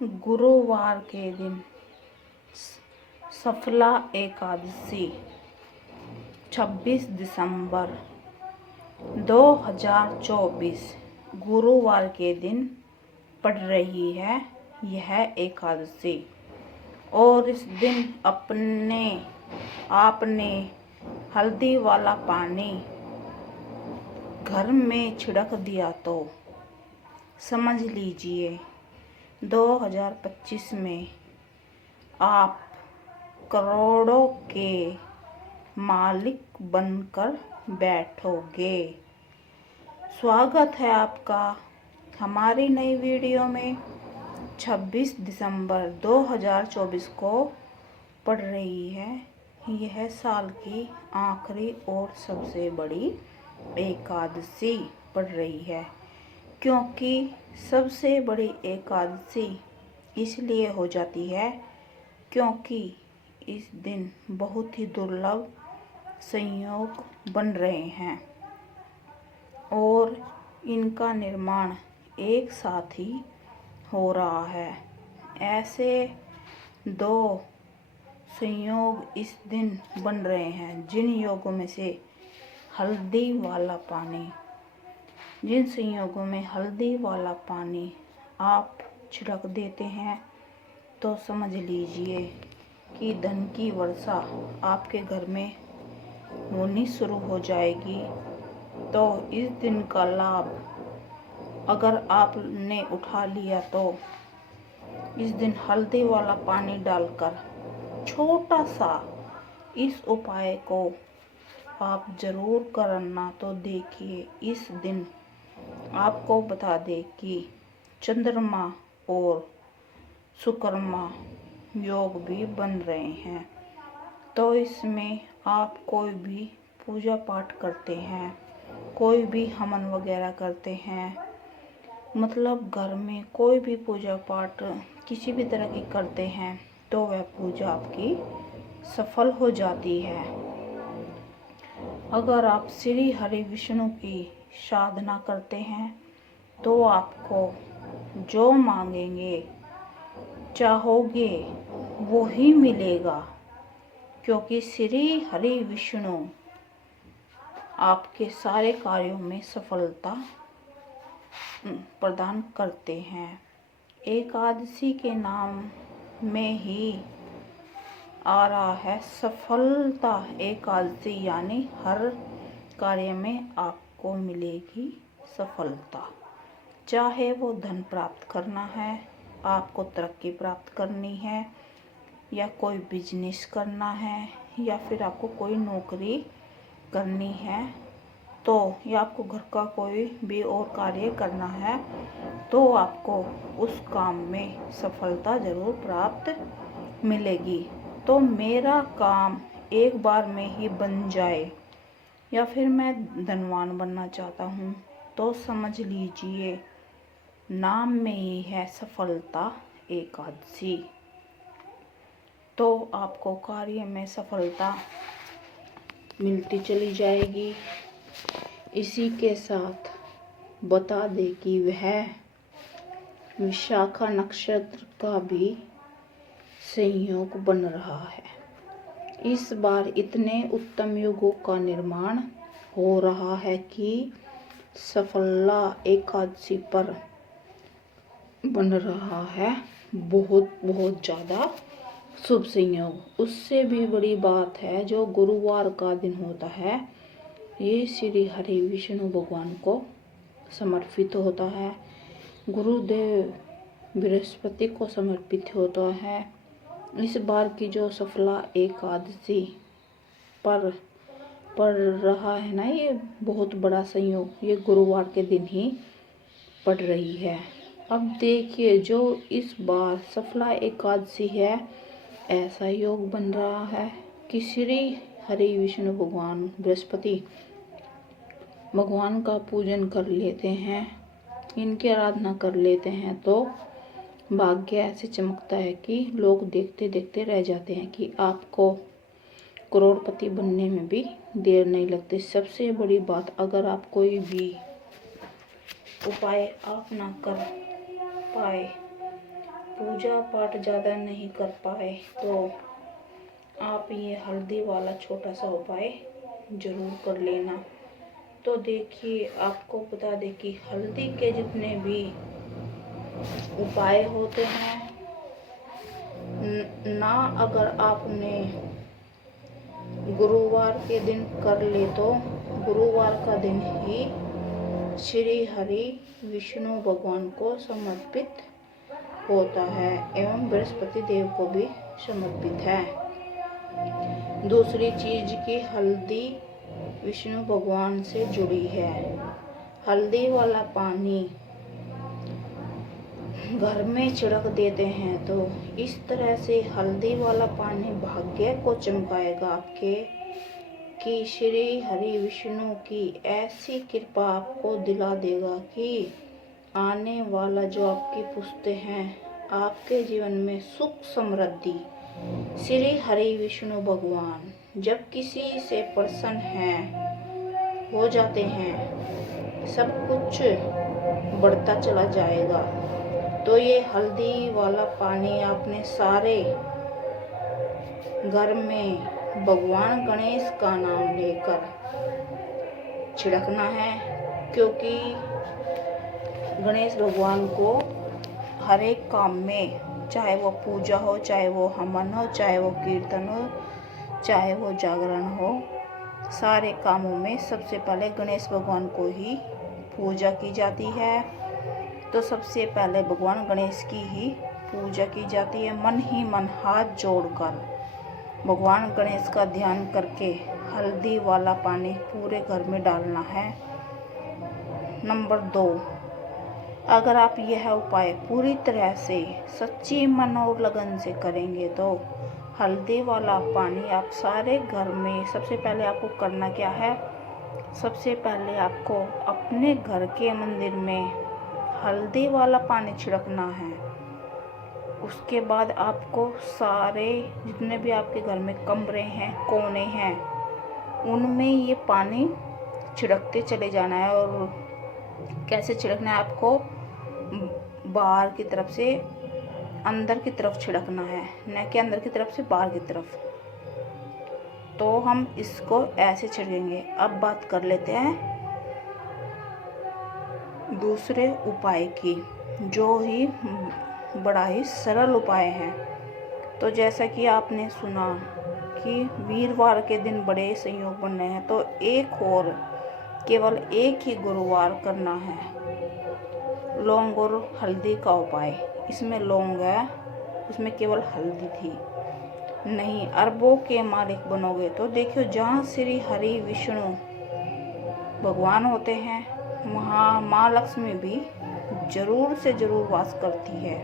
गुरुवार के दिन सफला एकादशी 26 दिसंबर 2024 गुरुवार के दिन पड़ रही है यह एकादशी। और इस दिन आपने हल्दी वाला पानी घर में छिड़क दिया तो समझ लीजिए 2025 में आप करोड़ों के मालिक बनकर बैठोगे। स्वागत है आपका हमारी नई वीडियो में। 26 दिसंबर 2024 को पड़ रही है यह साल की आखिरी और सबसे बड़ी एकादशी पड़ रही है। क्योंकि सबसे बड़ी एकादशी इसलिए हो जाती है क्योंकि इस दिन बहुत ही दुर्लभ संयोग बन रहे हैं और इनका निर्माण एक साथ ही हो रहा है। ऐसे दो संयोग इस दिन बन रहे हैं जिन संयोगों में हल्दी वाला पानी आप छिड़क देते हैं तो समझ लीजिए कि धन की वर्षा आपके घर में होनी शुरू हो जाएगी। तो इस दिन का लाभ अगर आपने उठा लिया तो इस दिन हल्दी वाला पानी डालकर छोटा सा इस उपाय को आप जरूर करना। तो देखिए इस दिन आपको बता दें कि चंद्रमा और शुक्रमा योग भी बन रहे हैं। तो इसमें आप कोई भी पूजा पाठ करते हैं, कोई भी हवन वगैरह करते हैं, मतलब घर में कोई भी पूजा पाठ किसी भी तरह की करते हैं तो वह पूजा आपकी सफल हो जाती है। अगर आप श्री हरि विष्णु की साधना करते हैं तो आपको जो मांगेंगे चाहोगे वो ही मिलेगा। क्योंकि श्री हरि विष्णु आपके सारे कार्यों में सफलता प्रदान करते हैं। एकादशी के नाम में ही आ रहा है सफलता एकादशी, यानी हर कार्य में आपको मिलेगी सफलता। चाहे वो धन प्राप्त करना है, आपको तरक्की प्राप्त करनी है, या कोई बिजनेस करना है, या फिर आपको कोई नौकरी करनी है, तो या आपको घर का कोई भी और कार्य करना है तो आपको उस काम में सफलता जरूर प्राप्त मिलेगी। तो मेरा काम एक बार में ही बन जाए या फिर मैं धनवान बनना चाहता हूँ तो समझ लीजिए नाम में ही है सफलता एकादशी। तो आपको कार्य में सफलता मिलती चली जाएगी। इसी के साथ बता दें कि वह विशाखा नक्षत्र का भी संयोग बन रहा है। इस बार इतने उत्तम युगों का निर्माण हो रहा है कि सफला एकादशी पर बन रहा है बहुत बहुत ज़्यादा शुभ संयोग। उससे भी बड़ी बात है जो गुरुवार का दिन होता है ये श्री हरि विष्णु भगवान को समर्पित होता है, गुरुदेव बृहस्पति को समर्पित होता है। इस बार की जो सफला एकादशी पर पड़ रहा है ना ये बहुत बड़ा संयोग, ये गुरुवार के दिन ही पड़ रही है। अब देखिए जो इस बार सफला एकादशी है ऐसा योग बन रहा है कि श्री हरि विष्णु भगवान बृहस्पति भगवान का पूजन कर लेते हैं, इनकी आराधना कर लेते हैं तो भाग्य ऐसे चमकता है कि लोग देखते देखते रह जाते हैं कि आपको करोड़पति बनने में भी देर नहीं लगती। सबसे बड़ी बात, अगर आप कोई भी उपाय आप ना कर पाए पूजा पाठ ज़्यादा नहीं कर पाए तो आप ये हल्दी वाला छोटा सा उपाय ज़रूर कर लेना। तो देखिए, आपको बता दें कि हल्दी के जितने भी उपाय होते हैं ना, अगर आप उन्हें गुरुवार के दिन कर ले तो गुरुवार का दिन ही श्री हरि विष्णु भगवान को समर्पित होता है एवं बृहस्पति देव को भी समर्पित है। दूसरी चीज की हल्दी विष्णु भगवान से जुड़ी है। हल्दी वाला पानी घर में छिड़क देते हैं तो इस तरह से हल्दी वाला पानी भाग्य को चमकाएगा आपके, कि श्री हरि विष्णु की ऐसी कृपा आपको दिला देगा कि आने वाला जो आपकी पुश्ते हैं आपके जीवन में सुख समृद्धि। श्री हरि विष्णु भगवान जब किसी से प्रसन्न हो जाते हैं, सब कुछ बढ़ता चला जाएगा। तो ये हल्दी वाला पानी आपने सारे घर में भगवान गणेश का नाम लेकर छिड़कना है, क्योंकि गणेश भगवान को हर एक काम में, चाहे वो पूजा हो, चाहे वो हवन हो, चाहे वो कीर्तन हो, चाहे वो जागरण हो, सारे कामों में सबसे पहले गणेश भगवान को ही पूजा की जाती है। तो सबसे पहले भगवान गणेश की ही पूजा की जाती है। मन ही मन हाथ जोड़कर भगवान गणेश का ध्यान करके हल्दी वाला पानी पूरे घर में डालना है। नंबर 2, अगर आप यह उपाय पूरी तरह से सच्ची मन और लगन से करेंगे तो हल्दी वाला पानी आप सारे घर में, सबसे पहले आपको करना क्या है, सबसे पहले आपको अपने घर के मंदिर में हल्दी वाला पानी छिड़कना है। उसके बाद आपको सारे जितने भी आपके घर में कमरे हैं, कोने हैं, उनमें ये पानी छिड़कते चले जाना है। और कैसे छिड़कना है, आपको बाहर की तरफ से अंदर की तरफ छिड़कना है, न कि अंदर की तरफ से बाहर की तरफ। तो हम इसको ऐसे छिड़केंगे। अब बात कर लेते हैं दूसरे उपाय की, जो ही बड़ा ही सरल उपाय है। तो जैसा कि आपने सुना कि वीरवार के दिन बड़े संयोग बन रहे हैं, तो एक और केवल एक ही गुरुवार करना है लौंग और हल्दी का उपाय। इसमें लौंग है, इसमें केवल हल्दी थी। नहीं, अरबों के मालिक बनोगे। तो देखियो, जहाँ श्री हरि विष्णु भगवान होते हैं वहाँ माँ लक्ष्मी भी जरूर से जरूर वास करती है।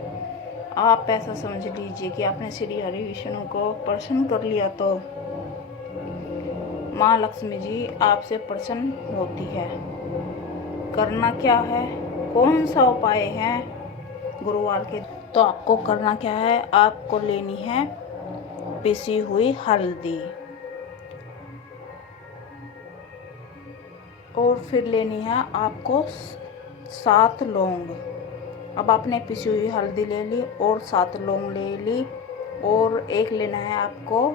आप ऐसा समझ लीजिए कि आपने श्री हरि विष्णु को प्रसन्न कर लिया तो माँ लक्ष्मी जी आपसे प्रसन्न होती है। करना क्या है, कौन सा उपाय है गुरुवार के, तो आपको करना क्या है, आपको लेनी है पिसी हुई हल्दी और फिर लेनी है आपको 7 लौंग। अब आपने पिसी हुई हल्दी ले ली और 7 लौंग ले ली, और एक लेना है आपको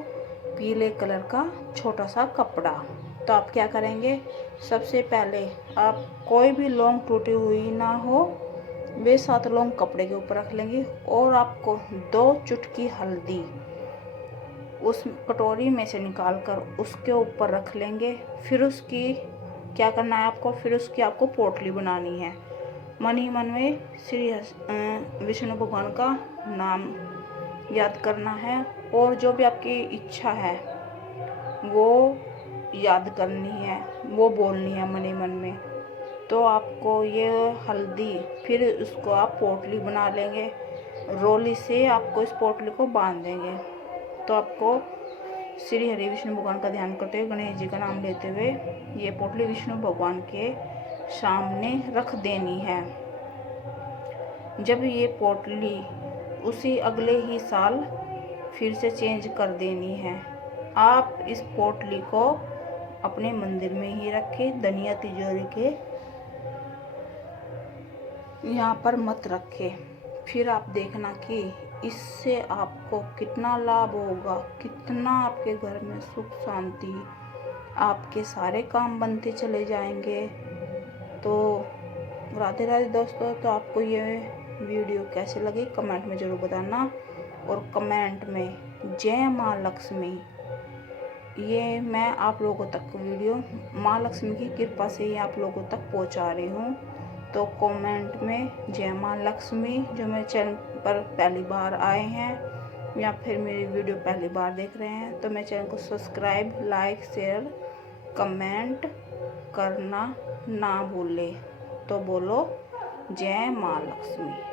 पीले कलर का छोटा सा कपड़ा। तो आप क्या करेंगे, सबसे पहले आप कोई भी लौंग टूटी हुई ना हो, वे 7 लौंग कपड़े के ऊपर रख लेंगे, और आपको 2 चुटकी हल्दी उस कटोरी में से निकाल कर उसके ऊपर रख लेंगे। फिर उसकी क्या करना है आपको, फिर उसकी आपको पोटली बनानी है। मन ही मन में श्री विष्णु भगवान का नाम याद करना है, और जो भी आपकी इच्छा है वो याद करनी है, वो बोलनी है मन ही मन में। तो आपको ये हल्दी, फिर उसको आप पोटली बना लेंगे, रोली से आपको इस पोटली को बांध देंगे। तो आपको श्री हरि विष्णु भगवान का ध्यान करते हुए, गणेश जी का नाम लेते हुए ये पोटली विष्णु भगवान के सामने रख देनी है। जब ये पोटली उसी अगले ही साल फिर से चेंज कर देनी है। आप इस पोटली को अपने मंदिर में ही रखें, धनिया तिजोरी के यहाँ पर मत रखें। फिर आप देखना कि इससे आपको कितना लाभ होगा, कितना आपके घर में सुख शांति, आपके सारे काम बनते चले जाएंगे। तो राधे राधे दोस्तों। तो आपको ये वीडियो कैसे लगी कमेंट में ज़रूर बताना, और कमेंट में जय माँ लक्ष्मी, ये मैं आप लोगों तक वीडियो माँ लक्ष्मी की कृपा से ही आप लोगों तक पहुंचा रही हूँ। तो कमेंट में जय माँ लक्ष्मी। जो मेरे चैनल पर पहली बार आए हैं या फिर मेरी वीडियो पहली बार देख रहे हैं, तो मेरे चैनल को सब्सक्राइब, लाइक, शेयर, कमेंट करना ना भूले। तो बोलो जय माँ लक्ष्मी।